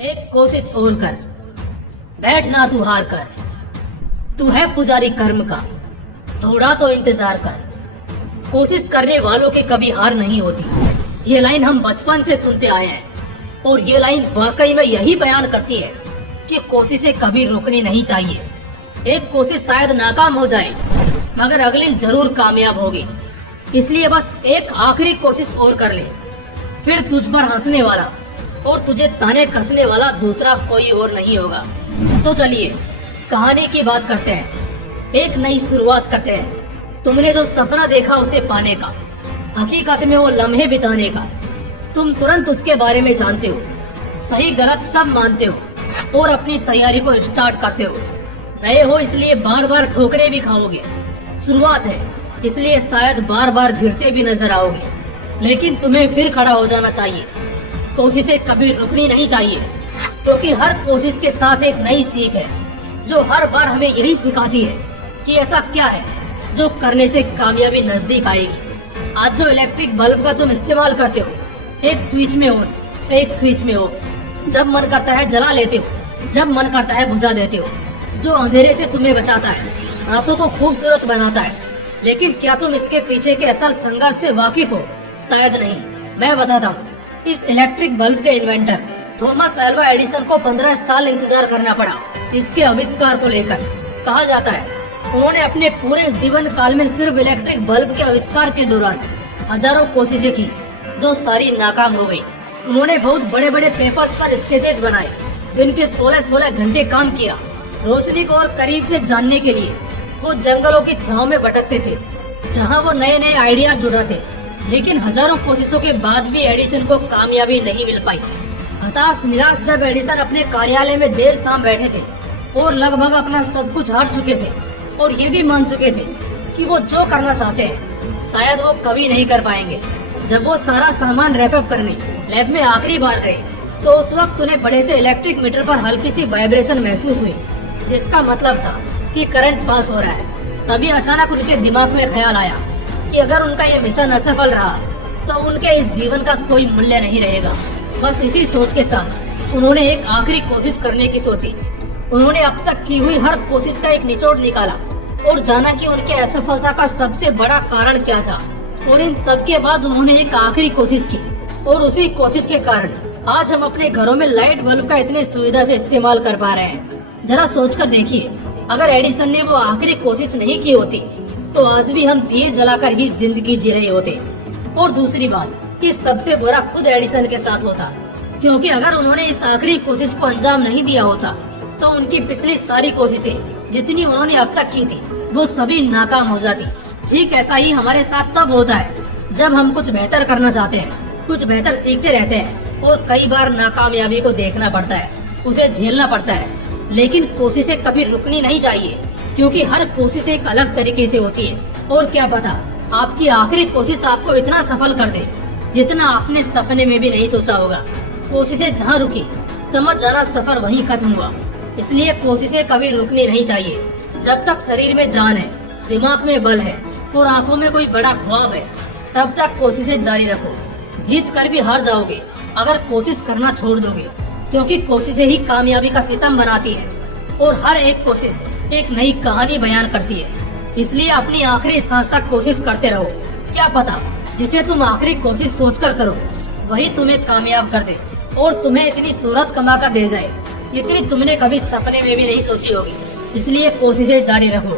एक कोशिश और कर, बैठ ना तू हार कर। तू है पुजारी कर्म का, थोड़ा तो इंतजार कर। कोशिश करने वालों की कभी हार नहीं होती। ये लाइन हम बचपन से सुनते आए हैं और ये लाइन वाकई में यही बयान करती है कि कोशिशें कभी रोकनी नहीं चाहिए। एक कोशिश शायद नाकाम हो जाए मगर अगली जरूर कामयाब होगी। इसलिए बस एक आखिरी कोशिश और कर ले, फिर तुझ पर हंसने वाला और तुझे ताने कसने वाला दूसरा कोई और नहीं होगा। तो चलिए कहानी की बात करते हैं, एक नई शुरुआत करते हैं। तुमने जो सपना देखा उसे पाने का, हकीकत में वो लम्हे बिताने का, तुम तुरंत उसके बारे में जानते हो, सही गलत सब मानते हो और अपनी तैयारी को स्टार्ट करते हो। नए हो इसलिए बार बार ठोकरें भी खाओगे। शुरुआत है इसलिए शायद बार बार गिरते भी नजर आओगे, लेकिन तुम्हें फिर खड़ा हो जाना चाहिए। कोशिशें कभी रुकनी नहीं चाहिए, क्योंकि हर कोशिश के साथ एक नई सीख है जो हर बार हमें यही सिखाती है कि ऐसा क्या है जो करने से कामयाबी नजदीक आएगी। आज जो इलेक्ट्रिक बल्ब का तुम इस्तेमाल करते हो, एक स्विच में ऑन एक स्विच में ऑफ, जब मन करता है जला लेते हो, जब मन करता है बुझा देते हो। जो अंधेरे से तुम्हें बचाता है, रातों को खूबसूरत बनाता है, लेकिन क्या तुम इसके पीछे के असल संघर्ष से वाकिफ हो? शायद नहीं। मैं बताता हूँ। इस इलेक्ट्रिक बल्ब के इन्वेंटर थॉमस अल्वा एडिसन को 15 साल इंतजार करना पड़ा इसके आविष्कार को लेकर। कहा जाता है उन्होंने अपने पूरे जीवन काल में सिर्फ इलेक्ट्रिक बल्ब के आविष्कार के दौरान हजारों कोशिशें की जो सारी नाकाम हो गयी। उन्होंने बहुत बड़े बड़े पेपर्स पर स्केचेस बनाए, दिन के 16-16 घंटे काम किया। रोशनी को और करीब से जानने के लिए वो जंगलों की छांव में भटकते थे, जहां वो नए नए आइडिया जुटाते। लेकिन हजारों कोशिशों के बाद भी एडिसन को कामयाबी नहीं मिल पाई। हताश निराश जब एडिसन अपने कार्यालय में देर शाम बैठे थे और लगभग अपना सब कुछ हार चुके थे और ये भी मान चुके थे कि वो जो करना चाहते हैं शायद वो कभी नहीं कर पाएंगे। जब वो सारा सामान रैपअप करने लैब में आखिरी बार गए तो उस वक्त उन्हें बड़े से इलेक्ट्रिक मीटर पर हल्की सी वाइब्रेशन महसूस हुई, जिसका मतलब था कि करंट पास हो रहा है। तभी अचानक उनके दिमाग में ख्याल आया कि अगर उनका ये मिशन असफल रहा तो उनके इस जीवन का कोई मूल्य नहीं रहेगा। बस इसी सोच के साथ उन्होंने एक आखिरी कोशिश करने की सोची। उन्होंने अब तक की हुई हर कोशिश का एक निचोड़ निकाला और जाना कि उनके असफलता का सबसे बड़ा कारण क्या था। और इन सब के बाद उन्होंने एक आखिरी कोशिश की और उसी कोशिश के कारण आज हम अपने घरों में लाइट बल्ब का इतनी सुविधा से इस्तेमाल कर पा रहे हैं। जरा सोचकर देखिए, अगर एडिसन ने वो आखिरी कोशिश नहीं की होती तो आज भी हम दिए जलाकर ही जिंदगी जी रहे होते। और दूसरी बात कि सबसे बुरा खुद एडिसन के साथ होता, क्योंकि अगर उन्होंने इस आखिरी कोशिश को अंजाम नहीं दिया होता तो उनकी पिछली सारी कोशिशें जितनी उन्होंने अब तक की थी वो सभी नाकाम हो जाती। ठीक ऐसा ही हमारे साथ तब होता है जब हम कुछ बेहतर करना चाहते हैं, कुछ बेहतर सीखते रहते हैं और कई बार नाकामयाबी को देखना पड़ता है, उसे झेलना पड़ता है। लेकिन कोशिशें कभी रुकनी नहीं चाहिए, क्योंकि हर कोशिश एक अलग तरीके से होती है। और क्या पता आपकी आखिरी कोशिश आपको इतना सफल कर दे जितना आपने सपने में भी नहीं सोचा होगा। कोशिशें जहाँ रुकी समझ जाना सफर वहीं खत्म हुआ। इसलिए कोशिशें कभी रुकनी नहीं चाहिए। जब तक शरीर में जान है, दिमाग में बल है और आंखों में कोई बड़ा ख्वाब है, तब तक कोशिशें जारी रखो। जीत कर भी हार जाओगे अगर कोशिश करना छोड़ दोगे, क्योंकि कोशिशें ही कामयाबी का सितम बनाती है और हर एक कोशिश एक नई कहानी बयान करती है। इसलिए अपनी आखिरी सांस तक कोशिश करते रहो। क्या पता जिसे तुम आखिरी कोशिश सोचकर करो वही तुम्हें कामयाब कर दे और तुम्हें इतनी शोहरत कमा कर दे जाए, इतनी तुमने कभी सपने में भी नहीं सोची होगी। इसलिए कोशिशें जारी रखो।